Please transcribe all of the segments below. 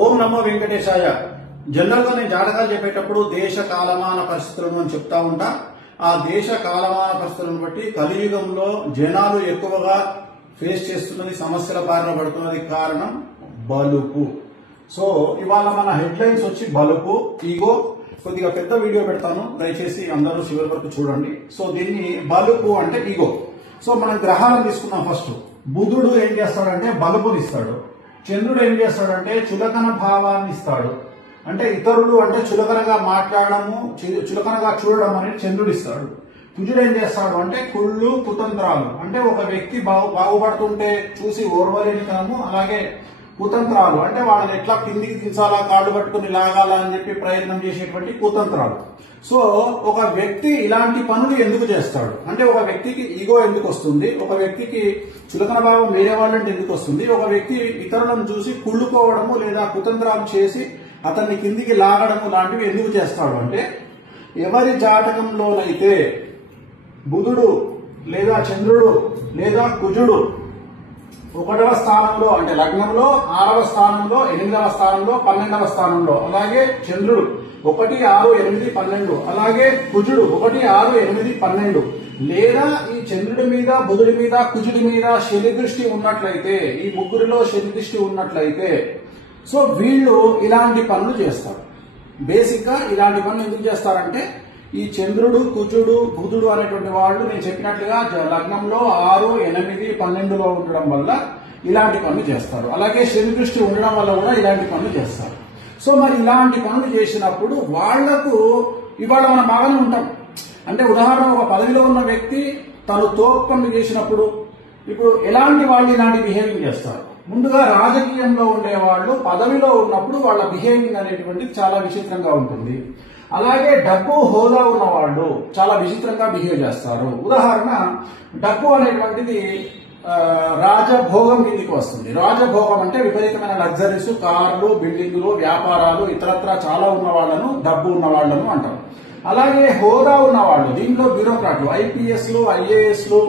ఓం నమో వెంకటేశాయ. General గా నేను జాతకాలు చెప్పేటప్పుడు దేశ కాలమాన పరిస్థితులను అని చెప్తా ఉంటా. ఆ దేశ కాలమాన పరిస్థితులను బట్టి కలియుగంలో జనాలు ఎక్కువగా ఫేస్ చేస్తున్నది, సమస్యల బారిన పడుతున్నది కారణం బలుపు. సో ఇవాళ మన హెడ్ లైన్స్ వచ్చి బలుపు, ఈగో. కొద్దిగా పెద్ద వీడియో పెడతాను, దయచేసి అందరూ చివరి వరకు చూడండి. సో దీన్ని బలుపు అంటే ఈగో. సో మనం గ్రహాలను తీసుకున్నాం. ఫస్ట్ బుధుడు ఏం చేస్తాడంటే బలుపుని ఇస్తాడు. చంద్రుడు ఏం చేస్తాడంటే చులకన భావాన్ని ఇస్తాడు. అంటే ఇతరులు అంటే చులకనగా మాట్లాడము, చులకనగా చూడడం అనేది చంద్రుడు ఇస్తాడు. కుజుడు ఏం చేస్తాడు అంటే కుళ్ళు, కుతంత్రాలు. అంటే ఒక వ్యక్తి బాగుపడుతుంటే చూసి ఓర్వలేనితనము, అలాగే కుతంత్రాలు అంటే వాళ్ళని ఎట్లా కిందికి దించాలా, కాళ్ళు పట్టుకుని లాగాలా అని చెప్పి ప్రయత్నం చేసేటువంటి కుతంత్రాలు. సో ఒక వ్యక్తి ఇలాంటి పనులు ఎందుకు చేస్తాడు అంటే, ఒక వ్యక్తికి ఈగో ఎందుకు వస్తుంది, ఒక వ్యక్తికి చులకన భావం వేరే వాళ్ళంటే ఎందుకు వస్తుంది, ఒక వ్యక్తి ఇతరులను చూసి కుళ్ళుకోవడము లేదా కుతంత్రాలు చేసి అతన్ని కిందికి లాగడము లాంటివి ఎందుకు చేస్తాడు అంటే, ఎవరి జాతకంలోనైతే బుధుడు లేదా చంద్రుడు లేదా కుజుడు 1వ స్థానంలో అంటే లగ్నంలో, 6వ స్థానంలో, 8వ స్థానంలో, 12వ స్థానంలో, అలాగే చంద్రుడు 1, 6, 8, 12, అలాగే కుజుడు 1, 6, 8, 12, లేదా ఈ చంద్రుడి మీద, బుధుడి మీద, కుజుడి మీద శని దృష్టి ఉన్నట్లయితే, ఈ ముగ్గురిలో శని దృష్టి ఉన్నట్లయితే, సో వీళ్ళు ఇలాంటి పనులు చేస్తారు. బేసిక్ గా ఇలాంటి పనులు ఎందుకు చేస్తారంటే, ఈ చంద్రుడు, కుజుడు, బుధుడు అనేటువంటి వాళ్ళు నేను చెప్పినట్లుగా లగ్నంలో 6, 8, 12లో ఉండడం వల్ల ఇలాంటి పనులు చేస్తారు. అలాగే శని దృష్టి ఉండడం వల్ల కూడా ఇలాంటి పనులు చేస్తారు. సో మరి ఇలాంటి పనులు చేసినప్పుడు వాళ్లకు ఇవాళ మనం బాగానే ఉంటాం. అంటే ఉదాహరణ, ఒక పదవిలో ఉన్న వ్యక్తి తను తోపు పనులు చేసినప్పుడు ఇప్పుడు ఎలాంటి వాళ్ళు ఇలాంటి బిహేవింగ్ చేస్తారు. ముందుగా రాజకీయంలో ఉండే వాళ్ళు పదవిలో ఉన్నప్పుడు వాళ్ళ బిహేవింగ్ అనేటువంటిది చాలా విచిత్రంగా ఉంటుంది. అలాగే డబ్బు, హోదా ఉన్న వాళ్ళు చాలా విచిత్రంగా బిహేవ్ చేస్తారు. ఉదాహరణ, డబ్బు అనేటువంటిది రాజభోగం కిందికి వస్తుంది. రాజభోగం అంటే విపరీతమైన లగ్జరీస్, కార్లు, బిల్డింగులు, వ్యాపారాలు, ఇతరత్రా చాలా ఉన్న వాళ్ళను డబ్బు ఉన్న వాళ్ళను అంటారు. అలాగే హోదా ఉన్న వాళ్ళు, దీంట్లో బ్యూరోక్రాట్లు, ఐపీఎస్లు, ఐఏఎస్లు,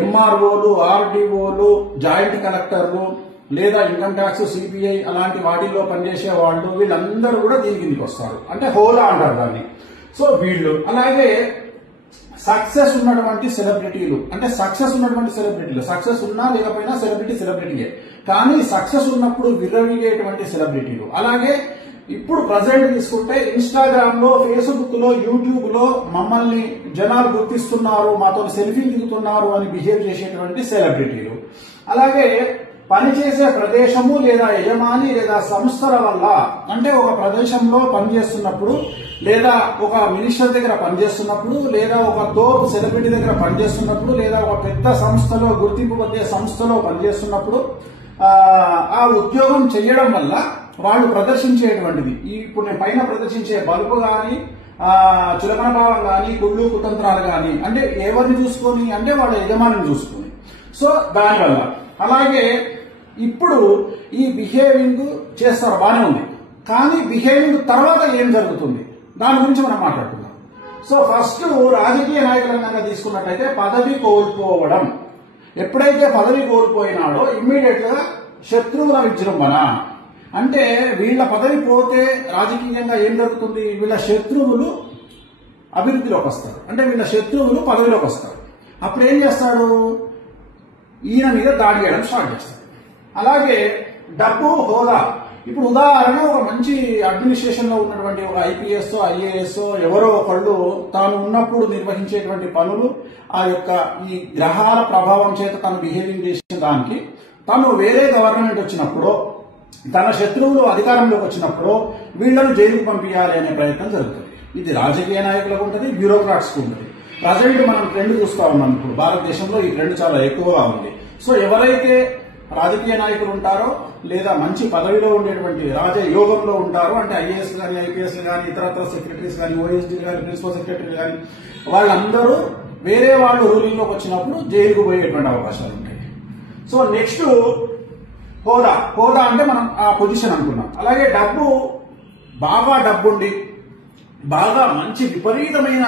ఎంఆర్ఓలు, ఆర్డీఓలు, జాయింట్ కలెక్టర్లు, లేదా ఇన్కమ్ ట్యాక్స్, సిబిఐ అలాంటి వాటిల్లో పనిచేసే వాళ్ళు, వీళ్ళందరూ కూడా దీని కిందకి వస్తారు. అంటే హోదా అంటారు దాన్ని. సో వీళ్ళు. అలాగే సక్సెస్ ఉన్నటువంటి సెలబ్రిటీలు, అంటే సక్సెస్ ఉన్నటువంటి సెలబ్రిటీలు, సక్సెస్ ఉన్నా లేకపోయినా సెలబ్రిటీయే, కానీ సక్సెస్ ఉన్నప్పుడు విర్రవీగేటువంటి సెలబ్రిటీలు. అలాగే ఇప్పుడు ప్రజెంట్ తీసుకుంటే ఇన్స్టాగ్రామ్ లో, ఫేస్బుక్ లో, యూట్యూబ్ లో మమ్మల్ని జనాలు గుర్తిస్తున్నారు, మాతో సెల్ఫీ దిగుతున్నారు అని బిహేవ్ చేసేటువంటి సెలబ్రిటీలు. అలాగే పనిచేసే ప్రదేశము లేదా యజమాని లేదా సంస్థల వల్ల, అంటే ఒక ప్రదేశంలో పనిచేస్తున్నప్పుడు, లేదా ఒక మినిస్టర్ దగ్గర పనిచేస్తున్నప్పుడు, లేదా ఒక తోపు సెలబ్రిటీ దగ్గర పనిచేస్తున్నప్పుడు, లేదా ఒక పెద్ద సంస్థలో, గుర్తింపు పొందే సంస్థలో పనిచేస్తున్నప్పుడు ఆ ఉద్యోగం చేయడం వల్ల వాళ్ళు ప్రదర్శించేటువంటిది, ఇప్పుడు నేను పైన ప్రదర్శించే బలుపు గాని, చులకన భావం గాని, కుళ్ళు, కుతంత్రాలు గాని, అంటే ఎవరిని చూసుకొని అంటే వాళ్ళ యజమానిని చూసుకొని. సో దానివల్ల. అలాగే ఇప్పుడు ఈ బిహేవింగ్ చేస్తారు, బాగానే ఉంది, కానీ బిహేవింగ్ తర్వాత ఏం జరుగుతుంది దాని గురించి మనం మాట్లాడుకుందాం. సో ఫస్ట్ రాజకీయ నాయకులంగా తీసుకున్నట్లయితే పదవి కోల్పోవడం. ఎప్పుడైతే పదవి కోల్పోయినాడో ఇమ్మీడియట్ గా శత్రువుల విజృంభణ. అంటే వీళ్ళ పదవి పోతే రాజకీయంగా ఏం జరుగుతుంది, వీళ్ళ శత్రువులు అభివృద్ధిలోకి వస్తారు, అంటే వీళ్ళ శత్రువులు పదవిలోకి వస్తారు. అప్పుడు ఏం చేస్తాడు, ఈయన మీద దాడి చేయడం స్టార్ట్ చేస్తాడు. అలాగే డబ్బు, హోదా. ఇప్పుడు ఉదాహరణ, ఒక మంచి అడ్మినిస్ట్రేషన్ లో ఉన్నటువంటి ఒక ఐపీఎస్, ఐఏఎస్ ఎవరో ఒకళ్ళు తాను ఉన్నప్పుడు నిర్వహించేటువంటి పనులు, ఆ యొక్క ఈ గ్రహాల ప్రభావం చేత తను బిహేవింగ్ చేసిన దానికి తను వేరే గవర్నమెంట్ వచ్చినప్పుడు, తన శత్రువులు అధికారంలోకి వచ్చినప్పుడు వీళ్లను జైలుకు పంపించాలి అనే ప్రయత్నం జరుగుతుంది. ఇది రాజకీయ నాయకులకు ఉంటుంది, బ్యూరోక్రాట్స్ కు ఉంటుంది. ప్రజెంట్ మనం ట్రెండ్ చూస్తా ఉన్నాం. ఇప్పుడు భారతదేశంలో ఈ ట్రెండ్ చాలా ఎక్కువగా ఉంది. సో ఎవరైతే రాజకీయ నాయకులు ఉంటారో, లేదా మంచి పదవిలో ఉండేటువంటి రాజయోగంలో ఉంటారో, అంటే ఐఏఎస్ కానీ, ఐపీఎస్ కానీ, ఇతరత్ర సెక్రటరీస్ కానీ, ఓఎస్డీ కానీ, ప్రిన్సిపల్ సెక్రటరీ కానీ, వాళ్ళందరూ వేరే వాళ్ళు రూలింగ్ లోకి వచ్చినప్పుడు జైలుకు పోయేటువంటి అవకాశాలు ఉంటాయి. సో నెక్స్ట్ హోదా. హోదా అంటే మనం ఆ పొజిషన్ అనుకున్నాం. అలాగే డబ్బు, బాగా డబ్బుండి, బాగా మంచి విపరీతమైన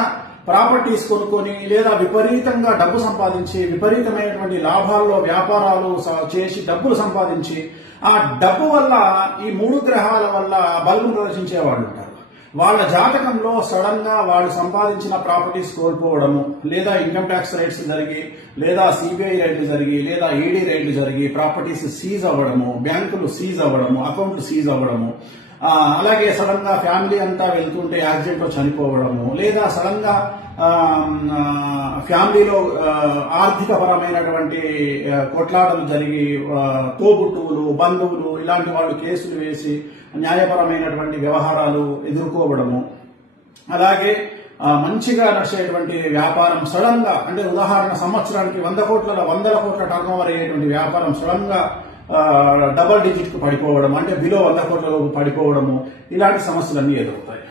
ప్రాపర్టీస్ కొనుక్కొని, లేదా విపరీతంగా డబ్బు సంపాదించి, విపరీతమైనటువంటి లాభాల్లో వ్యాపారాలు చేసి డబ్బులు సంపాదించి, ఆ డబ్బు వల్ల ఈ 3 గ్రహాల వల్ల బలుగును ప్రదర్శించే వాళ్ళు ఉంటారు. వాళ్ళ జాతకంలో సడన్ గా వాళ్ళు సంపాదించిన ప్రాపర్టీస్ కోల్పోవడము, లేదా ఇన్కమ్ ట్యాక్స్ రైట్స్ జరిగి, లేదా సిబిఐ రైడ్లు జరిగి, లేదా ఈడీ రైడ్లు జరిగి ప్రాపర్టీస్ సీజ్ అవ్వడము, బ్యాంకులు సీజ్ అవ్వడము, అకౌంట్లు సీజ్ అవ్వడము, అలాగే సడన్ గా ఫ్యామిలీ అంతా వెళ్తుంటే యాక్సిడెంట్ లో చనిపోవడము, లేదా సడన్ గా ఫ్యామిలీలో ఆర్థిక పరమైనటువంటి కొట్లాటలు జరిగి తోబుట్టువులు, బంధువులు ఇలాంటి వాళ్ళు కేసులు వేసి న్యాయపరమైనటువంటి వ్యవహారాలు ఎదుర్కోవడము, అలాగే మంచిగా నడిచేటువంటి వ్యాపారం సడన్ గా, అంటే ఉదాహరణ సంవత్సరానికి 100 కోట్ల టర్న్ ఓవర్ అయ్యేటువంటి వ్యాపారం సడన్ గా డబల్ డిజిట్ కు పడిపోవడం, అంటే బిలో 100 కోట్లలోకి పడిపోవడము, ఇలాంటి సమస్యలన్నీ ఎదురవుతాయి.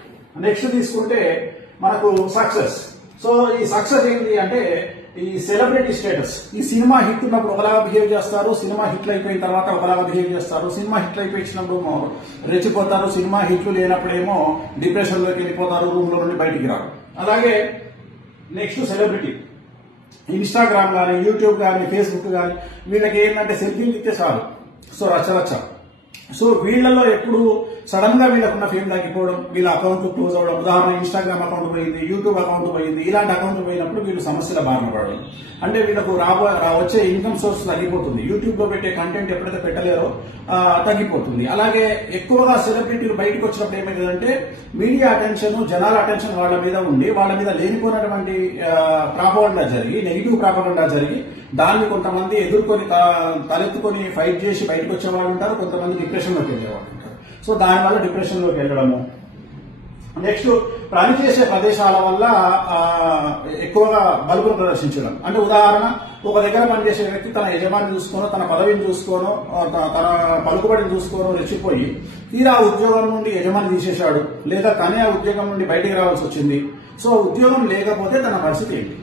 నెక్స్ట్ తీసుకుంటే మనకు సక్సెస్. సో ఈ సక్సెస్ ఏంటి అంటే ఈ సెలబ్రిటీ స్టేటస్. ఈ సినిమా హిట్ ఉన్నప్పుడు ఒకలాగా బిహేవ్ చేస్తారు, సినిమా హిట్లు అయిపోయిన తర్వాత ఒకలాగా బిహేవ్ చేస్తారు. సినిమా హిట్లు అయిపోయినప్పుడు రెచ్చిపోతారు, సినిమా హిట్లు లేనప్పుడేమో డిప్రెషన్ లోకి వెళ్ళిపోతారు, రూమ్ లో నుండి బయటికి రారు. అలాగే నెక్స్ట్ సెలబ్రిటీ, ఇన్స్టాగ్రామ్ కానీ, యూట్యూబ్ కానీ, ఫేస్బుక్ కానీ, వీళ్ళకి ఏంటంటే సెల్ఫీలు ఇస్తే చాలు, సో రచ్చ. సో వీళ్ళలో ఎప్పుడు సడన్ గా వీళ్ళకున్న ఫేమ్ తగ్గిపోవడం, వీళ్ళ అకౌంట్ క్లోజ్ అవ్వడం, ఉదాహరణ ఇన్స్టాగ్రామ్ అకౌంట్ పోయింది, యూట్యూబ్ అకౌంట్ పోయింది, ఇలాంటి అకౌంట్ పోయినప్పుడు వీళ్ళు సమస్యల బారిన పడడం, అంటే వీళ్ళకు వచ్చే ఇన్కమ్ సోర్స్ తగ్గిపోతుంది. యూట్యూబ్ లో పెట్టే కంటెంట్ ఎప్పుడైతే పెట్టలేరో తగ్గిపోతుంది. అలాగే ఎక్కువగా సెలబ్రిటీలు బయటకు వచ్చినప్పుడు ఏమైందంటే మీడియా అటెన్షన్, జనాల అటెన్షన్ వాళ్ళ మీద ఉండి వాళ్ళ మీద లేనిపోయినటువంటి ప్రాపగండా జరిగి, నెగిటివ్ ప్రాపగండా జరిగి, దాన్ని కొంతమంది ఎదుర్కొని తలెత్తుకొని ఫైట్ చేసి బయటకు వచ్చేవాళ్ళు ఉంటారు, కొంతమంది డిప్రెషన్ లోకి వెళ్ళేవాళ్ళు ఉంటారు. సో దానివల్ల డిప్రెషన్ లోకి వెళ్ళడము. నెక్స్ట్ పనిచేసే ప్రదేశాల వల్ల ఎక్కువగా బలుపును ప్రదర్శించడం, అంటే ఉదాహరణ ఒక దగ్గర పనిచేసే వ్యక్తి తన యజమాని చూసుకోనో, తన పదవిని చూసుకోనో, తన పలుకుబడిని చూసుకోనో రెచ్చిపోయి తీరా ఉద్యోగం నుండి యజమాని తీసేశాడు, లేదా తనే ఆ ఉద్యోగం నుండి బయటికి రావాల్సి వచ్చింది. సో ఉద్యోగం లేకపోతే తన పరిస్థితి ఏంటి?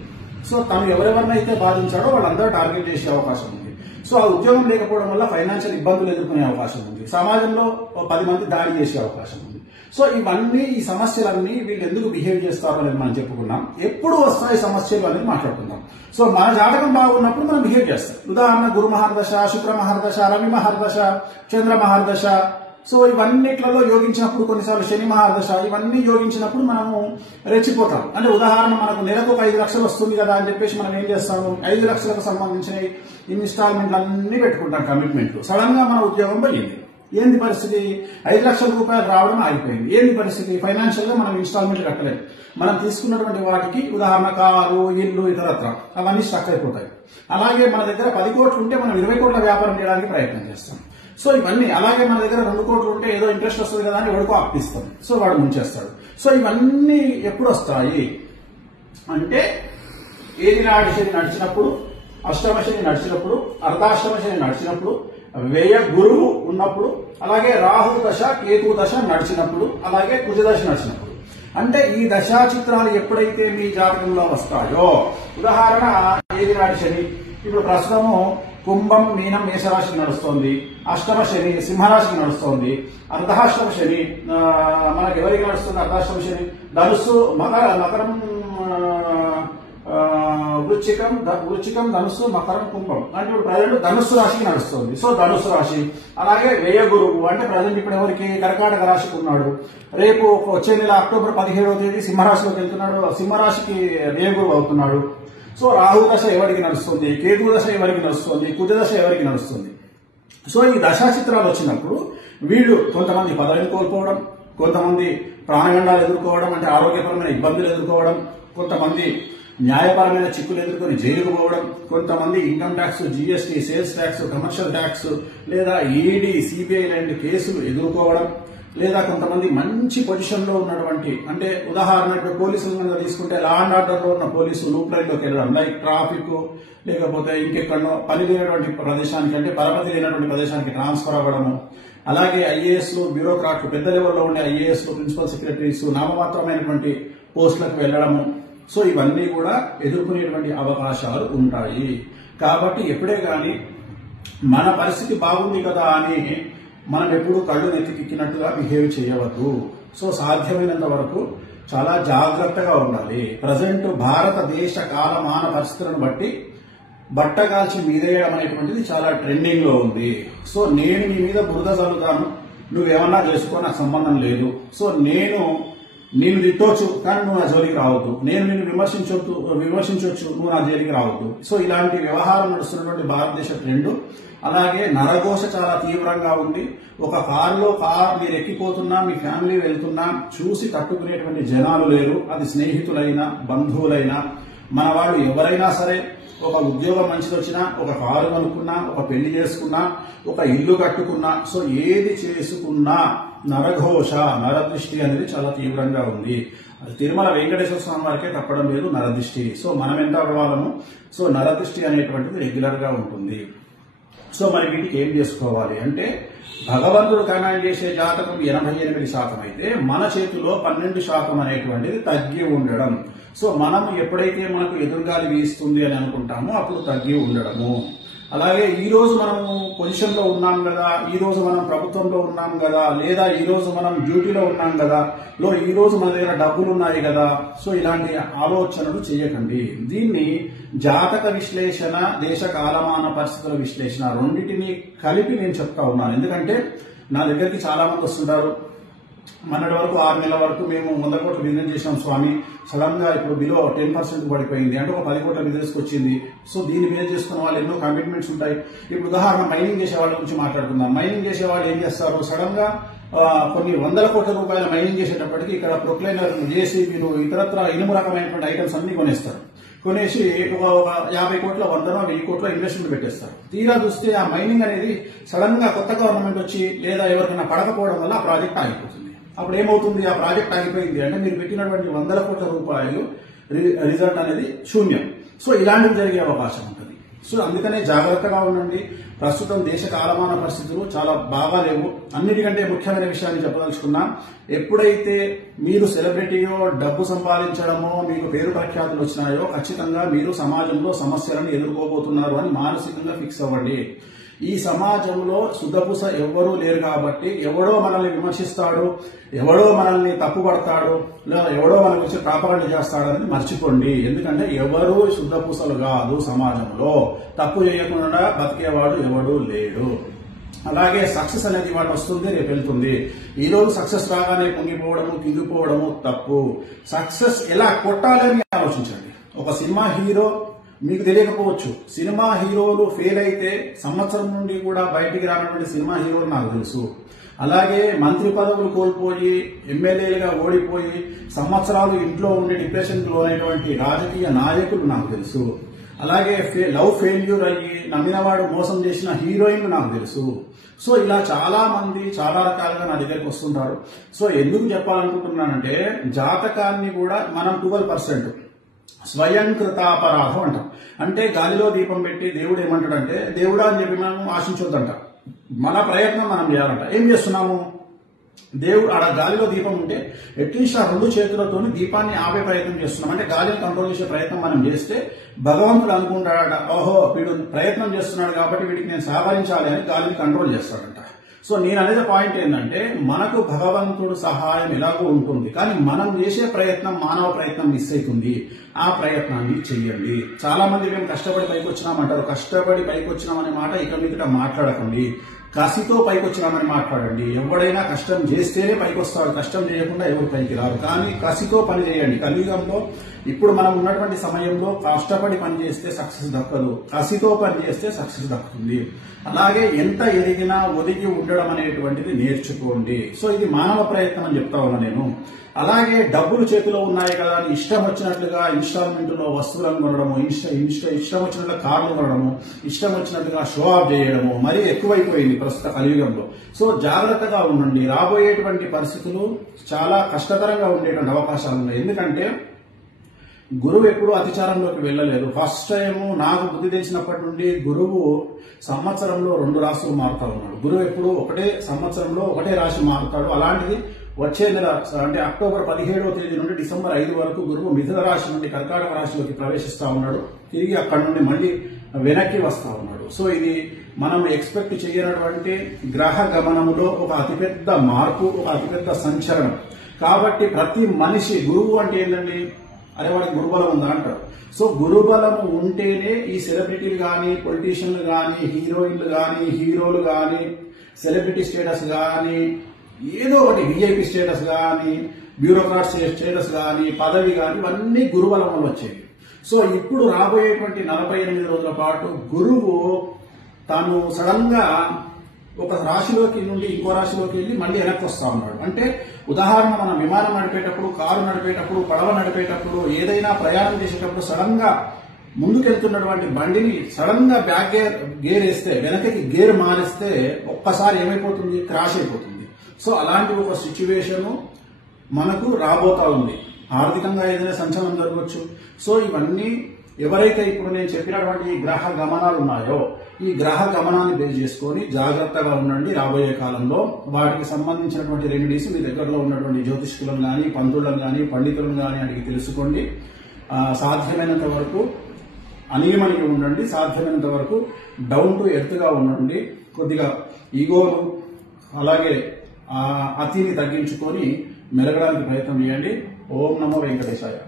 సో తను ఎవరెవరినైతే బాధించాడో వాళ్ళందరూ టార్గెట్ చేసే అవకాశం ఉంది. సో ఆ ఉద్యోగం లేకపోవడం వల్ల ఫైనాన్షియల్ ఇబ్బందులు ఎదుర్కొనే అవకాశం ఉంది, సమాజంలో 10 మంది దాడి చేసే అవకాశం ఉంది. సో ఇవన్నీ, ఈ సమస్యలన్నీ వీళ్ళు ఎందుకు బిహేవ్ చేస్తారో అనేది మనం చెప్పుకున్నాం. ఎప్పుడు వస్తాయి సమస్యలు అనేది మాట్లాడుకుందాం. సో మన జాతకం బాగున్నప్పుడు మనం బిహేవ్ చేస్తాం. ఉదాహరణ గురు మహర్దశ, శుక్ర మహర్దశ, రవి మహర్దశ, చంద్ర మహర్దశ, సో ఇవన్నిట్లలో యోగించినప్పుడు, కొన్నిసార్లు శని మహాదశ, ఇవన్నీ యోగించినప్పుడు మనము రెచ్చిపోతాం. అంటే ఉదాహరణ మనకు నెలకు 5 లక్షలు వస్తుంది కదా అని చెప్పేసి మనం ఏం చేస్తాము, 5 లక్షలకు సంబంధించిన ఇన్స్టాల్మెంట్లు అన్ని పెట్టుకుంటాం, కమిట్మెంట్లు. సడన్ గా మన ఉద్యోగం పోయింది. ఏంది పరిస్థితి? 5 లక్షల రూపాయలు రావడం ఆగిపోయింది. ఏంది పరిస్థితి? ఫైనాన్షియల్ గా మనం ఇన్స్టాల్మెంట్ కట్టలేదు. మనం తీసుకున్నటువంటి వాటికి, ఉదాహరణ కారు, ఇల్లు, ఇతరత్ర అవన్నీ స్టక్ అయిపోతాయి. అలాగే మన దగ్గర 10 కోట్లు ఉంటే మనం 20 కోట్ల వ్యాపారం చేయడానికి ప్రయత్నం చేస్తాం. సో ఇవన్నీ, అలాగే మన దగ్గర 2 కోట్లు ఉంటే ఏదో ఇంట్రెస్ట్ వస్తుంది కదా అని ఎవరికో అప్పిస్తాం, సో వాడు ముంచేస్తాడు. సో ఇవన్నీ ఎప్పుడు వస్తాయి అంటే ఏది నాటి శని నడిచినప్పుడు, అష్టమ శని నడిచినప్పుడు, అర్ధాష్టమ శని నడిచినప్పుడు, వ్యయ గురువు ఉన్నప్పుడు, అలాగే రాహు దశ, కేతు దశ నడిచినప్పుడు, అలాగే కుజ దశ నడిచినప్పుడు. అంటే ఈ దశా చిత్రాలు ఎప్పుడైతే మీ జాతకంలో వస్తాయో, ఉదాహరణ ఏది నాటి శని ఇప్పుడు ప్రస్తుతము కుంభం, మీనం, మేషరాశికి నడుస్తోంది, అష్టమ శని సింహరాశికి నడుస్తోంది, అర్ధాష్టమ శని మనకి ఎవరికి నడుస్తుంది? అర్ధాష్టమ శని ధనుస్సు, మకరం, వృచ్చికం, ధనుస్సు, మకరం, కుంభం, అంటే ఇప్పుడు ప్రజెంట్ ధనుస్సు రాశికి నడుస్తుంది. సో ధనుస్సు రాశి. అలాగే వ్యయ గురువు అంటే ప్రజెంట్ ఇప్పుడు ఎవరికి? కర్కాటక రాశికి ఉన్నాడు. రేపు వచ్చే నెల అక్టోబర్ 17వ తేదీ సింహరాశిలోకి వెళ్తున్నాడు, సింహరాశికి వ్యయ గురువు అవుతున్నాడు. సో రాహు దశ ఎవరికి నడుస్తుంది, కేతు దశ ఎవరికి నడుస్తుంది, కుజ దశ ఎవరికి నడుస్తుంది. సో ఈ దశా చిత్రాలు వచ్చినప్పుడు వీళ్ళు కొంతమంది పదవిని కోల్పోవడం, కొంతమంది ప్రాణగండాలు ఎదుర్కోవడం, అంటే ఆరోగ్యపరమైన ఇబ్బందులు ఎదుర్కోవడం, కొంతమంది న్యాయపరమైన చిక్కులు ఎదుర్కొని జైలుకు పోవడం, కొంతమంది income tax, GST, sales tax, commercial tax, లేదా ఈడీ, సిబిఐ లాంటి కేసులు ఎదుర్కోవడం, లేదా కొంతమంది మంచి పొజిషన్ లో ఉన్నటువంటి, అంటే ఉదాహరణ ఇప్పుడు పోలీసులు తీసుకుంటే లా అండ్ ఆర్డర్ లో ఉన్న పోలీసు లూప్ లైన్ లోకి వెళ్ళడం, లైక్ ట్రాఫిక్, లేకపోతే ఇంకెక్కడో పని లేనటువంటి ప్రదేశానికి, అంటే పరపతి లేనటువంటి ప్రదేశానికి ట్రాన్స్ఫర్ అవ్వడము. అలాగే ఐఏఎస్లు, బ్యూరోక్రాట్లు, పెద్ద లెవెల్లో ఉండే ఐఏఎస్లు, ప్రిన్సిపల్ సెక్రటరీస్ నామమాత్రమైనటువంటి పోస్టులకు వెళ్లడము. సో ఇవన్నీ కూడా ఎదుర్కొనేటువంటి అవకాశాలు ఉంటాయి. కాబట్టి ఎప్పుడే గాని మన పరిస్థితి బాగుంది కదా అని మనం ఎప్పుడు కళ్ళు నెత్తికెక్కినట్టుగా బిహేవ్ చేయవద్దు. సో సాధ్యమైనంత వరకు చాలా జాగ్రత్తగా ఉండాలి. ప్రజెంట్ భారతదేశ కాలమాన పరిస్థితులను బట్టి బట్ట కాల్చి మీదేయడం అనేటువంటిది చాలా ట్రెండింగ్ లో ఉంది. సో నేను నీ మీద బురద చల్లుతాను, నువ్వేమన్నా చేసుకో, నాకు సంబంధం లేదు. సో నేను తిట్టొచ్చు కానీ నువ్వు నా జోలికి రావద్దు, నేను నిన్ను విమర్శించవచ్చు, నువ్వు నా జోలికి రావద్దు. సో ఇలాంటి వ్యవహారం నడుస్తున్నటువంటి భారతదేశ ట్రెండ్. అలాగే నరఘోష చాలా తీవ్రంగా ఉంది. ఒక కారులో మీరు ఎక్కిపోతున్నా, మీ ఫ్యామిలీ వెళ్తున్నా చూసి తట్టుకునేటువంటి జనాలు లేరు. అది స్నేహితులైనా, బంధువులైనా, మన వాళ్ళు ఎవరైనా సరే. ఒక ఉద్యోగం మంచిది వచ్చినా, ఒక కారు కొనుక్కున్నా, ఒక పెళ్లి చేసుకున్నా, ఒక ఇల్లు కట్టుకున్నా, సో ఏది చేసుకున్నా నరఘోష, నరదృష్టి అనేది చాలా తీవ్రంగా ఉంది. అది తిరుమల వెంకటేశ్వర స్వామి వారికే తప్పడం లేదు నరదృష్టి. సో మనం ఎంత అవ్వాలము, సో నరదృష్టి అనేటువంటిది రెగ్యులర్ గా ఉంటుంది. సో మరి వీటికి ఏం చేసుకోవాలి అంటే, భగవంతుడు కమాండ్ చేసే జాతకం 88% అయితే మన చేతిలో 12% అనేటువంటిది తగ్గి ఉండడం. సో మనం ఎప్పుడైతే మనకు ఎదురుగాలి వీస్తుంది అని అనుకుంటామో అప్పుడు తగ్గి ఉండడము. అలాగే ఈ రోజు మనము పొజిషన్ లో ఉన్నాం కదా, ఈ రోజు మనం ప్రభుత్వంలో ఉన్నాం కదా, లేదా ఈ రోజు మనం డ్యూటీలో ఉన్నాం కదా, ఈ రోజు మన దగ్గర డబ్బులు ఉన్నాయి కదా, సో ఇలాంటి ఆలోచనలు చేయకండి. దీన్ని జాతక విశ్లేషణ, దేశ కాలమాన పరిస్థితుల విశ్లేషణ రెండింటినీ కలిపి నేను చెప్తా ఉన్నాను. ఎందుకంటే నా దగ్గరికి చాలా మంది వస్తుంటారు. మొన్నటి వరకు 6 నెలల వరకు మేము 100 కోట్ల బిజినెస్ చేసాం స్వామి, సడన్ గా ఇప్పుడు బిలో 10% పడిపోయింది అంటే ఒక 10 కోట్ల బిజినెస్ వచ్చింది. సో దీన్ని బేస్ చేసుకున్న వాళ్ళు ఎన్నో కమిట్మెంట్స్ ఉంటాయి. ఇప్పుడు ఉదాహరణ మైనింగ్ చేసే వాళ్ళ గురించి మాట్లాడుకుందాం. మైనింగ్ చేసే వాళ్ళు ఏం చేస్తారు, సడన్ గా కొన్ని 100 కోట్ల రూపాయల మైనింగ్ చేసేటప్పటికి ఇక్కడ ప్రొక్లైనర్, జేసీబీలు, ఇతరత్ర ఇనుము రకమైనటువంటి ఐటమ్స్ అన్ని కొనేస్తారు. కొనేసి ఒక 50 కోట్ల 100 కోట్ల ఇన్వెస్ట్మెంట్ పెట్టేస్తారు. తీరా చూస్తే ఆ మైనింగ్ అనేది సడన్ గా కొత్త గవర్నమెంట్ వచ్చి లేదా ఎవరికైనా పడకపోవడం వల్ల ఆ ప్రాజెక్ట్ ఆగిపోతుంది. అప్పుడు ఏమవుతుంది, ఆ ప్రాజెక్ట్ ఆగిపోయింది అంటే మీరు పెట్టినటువంటి 100 కోట్ల రూపాయలు రిజల్ట్ అనేది శూన్యం. సో ఇలాంటివి జరిగే అవకాశం ఉంటుంది. సో అందుకనే జాగ్రత్తగా ఉండండి. ప్రస్తుతం దేశ కాలమాన పరిస్థితులు చాలా బాగా లేవు. అన్నిటికంటే ముఖ్యమైన విషయాన్ని చెప్పదలుచుకున్నా, ఎప్పుడైతే మీరు సెలబ్రిటీయో, డబ్బు సంపాదించడమో, మీకు పేరు ప్రఖ్యాతులు వచ్చినాయో ఖచ్చితంగా మీరు సమాజంలో సమస్యలను ఎదుర్కోబోతున్నారు అని మానసికంగా ఫిక్స్ అవ్వండి. ఈ సమాజంలో శుద్ధపూస ఎవ్వరూ లేరు కాబట్టి ఎవడో మనల్ని విమర్శిస్తాడు, ఎవడో మనల్ని తప్పుపడతాడు, లేదా ఎవడో మన గురించి ప్రాపగండ చేస్తాడని మర్చిపోండి. ఎందుకంటే ఎవరు శుద్ధపూసలు కాదు. సమాజంలో తప్పు చేయకుండా బతికేవాడు ఎవడూ లేడు. అలాగే సక్సెస్ అనేది వాడు వస్తుంది, రేపు వెళ్తుంది. ఈ రోజు సక్సెస్ రాగానే పొంగిపోవడము, కింగిపోవడము తప్పు. సక్సెస్ ఎలా కొట్టాలని ఆలోచించండి. ఒక సినిమా హీరో, మీకు తెలియకపోవచ్చు, సినిమా హీరోలు ఫెయిల్ అయితే సంవత్సరం నుండి కూడా బయటికి రానటువంటి సినిమా హీరోలు నాకు తెలుసు. అలాగే మంత్రి పదవులు కోల్పోయి ఎమ్మెల్యేలుగా ఓడిపోయి సంవత్సరాలు ఇంట్లో ఉండి డిప్రెషన్ కు లోనైనటువంటి రాజకీయ నాయకులు నాకు తెలుసు. అలాగే లవ్ ఫెయిల్యూర్ అయ్యి నమ్మినవాడు మోసం చేసిన హీరోయిన్లు నాకు తెలుసు. సో ఇలా చాలా మంది చాలా రకాలుగా నా దగ్గరికి వస్తుంటారు. సో ఎందుకు చెప్పాలనుకుంటున్నానంటే, జాతకాన్ని కూడా మనం 12% స్వయంకృతాపరాధం అంటాం. అంటే గాలిలో దీపం పెట్టి దేవుడు ఏమంటాడంటే, దేవుడా అని చెప్పి మనం ఆశించొద్దంట, మన ప్రయత్నం మనం చేయాలంట. ఏం చేస్తున్నాము, దేవుడు ఆడ గాలిలో దీపం ఉంటే అట్లీస్ట్ ఆ 2 చేతులతో దీపాన్ని ఆపే ప్రయత్నం చేస్తున్నాం. అంటే గాలిని కంట్రోల్ చేసే ప్రయత్నం మనం చేస్తే భగవంతుడు అనుకుంటాడట, ఓహో వీడు ప్రయత్నం చేస్తున్నాడు కాబట్టి వీడికి నేను సహకరించాలి అని గాలిని కంట్రోల్ చేస్తాడంట. సో నేను అనేది పాయింట్ ఏంటంటే, మనకు భగవంతుడు సహాయం ఎలాగో ఉంటుంది, కానీ మనం చేసే ప్రయత్నం, మానవ ప్రయత్నం మిస్ అవుతుంది. ఆ ప్రయత్నాన్ని చెయ్యండి. చాలా మంది మేము కష్టపడి పైకి వచ్చినామంటారు. కష్టపడి పైకి వచ్చినామనే మాట ఇక్కడ మాట్లాడకండి. కసితో పైకి వచ్చినామని మాట్లాడండి. ఎవడైనా కష్టం చేస్తేనే పైకి వస్తాడు, కష్టం చేయకుండా ఎవరు పైకి రారు. కానీ కసితో పని చేయండి. కలియుగంలో ఇప్పుడు మనం ఉన్నటువంటి సమయంలో కష్టపడి పని చేస్తే సక్సెస్ దక్కదు, కసితో పని చేస్తే సక్సెస్ దక్కుతుంది. అలాగే ఎంత ఎదిగినా ఒదిగి ఉండడం అనేటువంటిది నేర్చుకోండి. సో ఇది మానవ ప్రయత్నం అని చెప్తా ఉన్నా నేను. అలాగే డబ్బులు చేతిలో ఉన్నాయి కదా అని ఇష్టం వచ్చినట్లుగా ఇన్స్టాల్మెంట్ లో వస్తువులను కొనడము, ఇష్టం వచ్చినట్లుగా కార్లు కొనడము, ఇష్టం వచ్చినట్లుగా షో ఆఫ్ చేయడము మరీ ఎక్కువైపోయింది ప్రస్తుత కలియుగంలో. సో జాగ్రత్తగా ఉండండి. రాబోయేటువంటి పరిస్థితులు చాలా కష్టతరంగా ఉండేటువంటి అవకాశాలు ఉన్నాయి. ఎందుకంటే గురువు ఎప్పుడూ అతిచారంలోకి వెళ్ళలేదు. ఫస్ట్ టైం నాకు బుద్ధి తెలిసినప్పటి నుండి గురువు సంవత్సరంలో 2 రాశులు మారుతా ఉన్నాడు. గురువు ఎప్పుడు ఒకటే సంవత్సరంలో ఒకటే రాశి మారుతాడు. అలాంటిది వచ్చే నెల అంటే అక్టోబర్ 17వ తేదీ నుండి డిసెంబర్ 5 వరకు గురువు మిథున రాశి నుండి కర్కాటక రాశిలోకి ప్రవేశిస్తా ఉన్నాడు. తిరిగి అక్కడి నుండి మళ్ళీ వెనక్కి వస్తా ఉన్నాడు. సో ఇది మనం ఎక్స్పెక్ట్ చేయనటువంటి గ్రహ గమనములో ఒక అతిపెద్ద మార్పు, ఒక అతిపెద్ద సంచలనం. కాబట్టి ప్రతి మనిషి, గురువు అంటే ఏంటండి, అరే వాడికి గురుబలం ఉందా అంటారు. సో గురుబలం ఉంటేనే ఈ సెలబ్రిటీలు కానీ, పొలిటీషియన్లు కానీ, హీరోయిన్లు కానీ, హీరోలు కానీ, సెలబ్రిటీ స్టేటస్ కానీ, ఏదో ఒకటి విఐపి స్టేటస్ కానీ, బ్యూరోక్రాట్ స్టేటస్ కానీ, పదవి కానీ, ఇవన్నీ గురుబలం వల్ల వచ్చేవి. సో ఇప్పుడు రాబోయేటువంటి 48 రోజుల పాటు గురువు తాను సడన్ గా ఒక రాశిలోకి నుండి ఇంకో రాశిలోకి వెళ్లి మళ్ళీ వెనక్కి వస్తా ఉన్నాడు. అంటే ఉదాహరణ, మనం విమానం నడిపేటప్పుడు, కారు నడిపేటప్పుడు, పడవ నడిపేటప్పుడు, ఏదైనా ప్రయాణం చేసేటప్పుడు సడన్ గా ముందుకెళ్తున్నటువంటి బండిని సడన్ గా బ్యాక్ గేర్ వేస్తే, వెనకకి గేర్ మారిస్తే ఒక్కసారి ఏమైపోతుంది, క్రాష్ అయిపోతుంది. సో అలాంటి ఒక సిచ్యువేషన్ మనకు రాబోతా ఉంది. ఆర్థికంగా ఏదైనా సంచలనం జరగవచ్చు. సో ఇవన్నీ ఎవరైతే ఇప్పుడు నేను చెప్పినటువంటి గ్రహ గమనాలు ఉన్నాయో, ఈ గ్రహ గమనాన్ని బేస్ చేసుకొని జాగ్రత్తగా ఉండండి. రాబోయే కాలంలో వాటికి సంబంధించినటువంటి రెమెడీస్ మీ దగ్గరలో ఉన్నటువంటి జ్యోతిష్కులను కానీ, పంతులను కానీ, పండితులను కానీ అడిగి తెలుసుకోండి. సాధ్యమైనంత వరకు అనియమనిగా ఉండండి. సాధ్యమైనంత వరకు డౌన్ టు ఎర్త్ గా ఉండండి. కొద్దిగా ఈగోలు అలాగే అతిని తగ్గించుకొని మెలగడానికి ప్రయత్నం చేయండి. ఓం నమో వెంకటేశాయ.